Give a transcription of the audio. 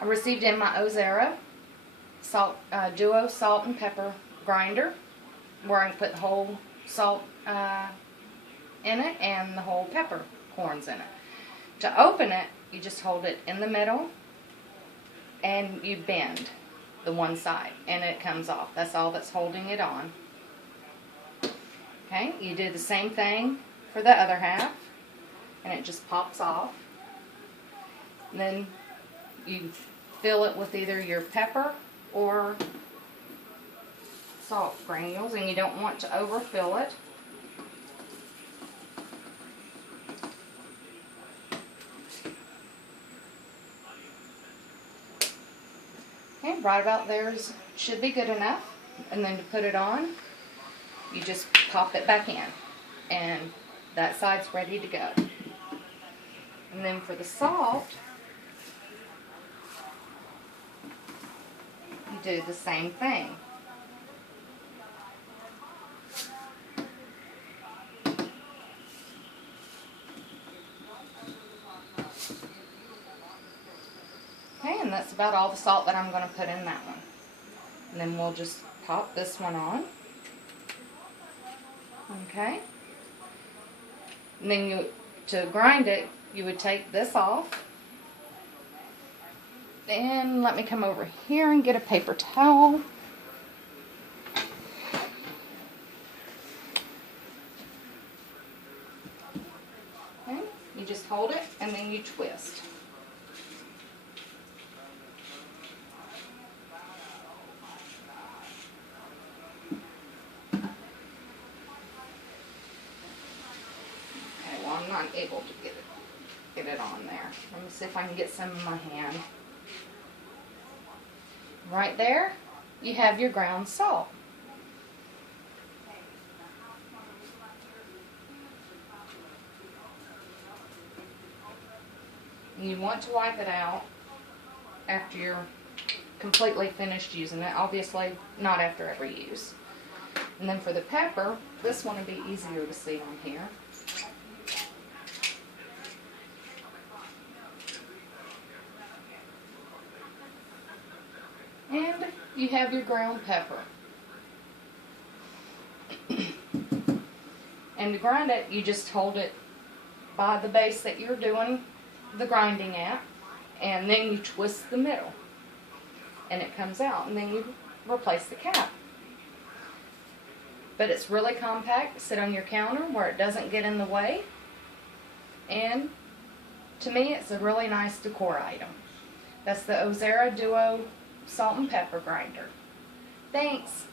I received in my Ozeri Duo salt and pepper grinder, where I can put the whole salt in it and the whole pepper corns in it. To open it, you just hold it in the middle and you bend the one side and it comes off. That's all that's holding it on. Okay, you do the same thing for the other half and it just pops off. And then you fill it with either your pepper or salt granules, and you don't want to overfill it. Okay, right about there should be good enough. And then to put it on, you just pop it back in, and that side's ready to go. And then for the salt, you do the same thing. Okay, and that's about all the salt that I'm going to put in that one. And then we'll just pop this one on. Okay. And then to grind it, you would take this off. And let me come over here and get a paper towel. Okay, you just hold it and then you twist. Okay, well, I'm not able to get it on there. Let me see if I can get some in my hand. Right there, you have your ground salt. And you want to wipe it out after you're completely finished using it. Obviously, not after every use. And then for the pepper, this one would be easier to see on here. And you have your ground pepper. And to grind it, you just hold it by the base that you're doing the grinding at, and then you twist the middle, and it comes out, and then you replace the cap. But it's really compact to sit on your counter where it doesn't get in the way, and to me it's a really nice decor item. That's the Ozeri Duo Salt and Pepper Grinder. Thanks.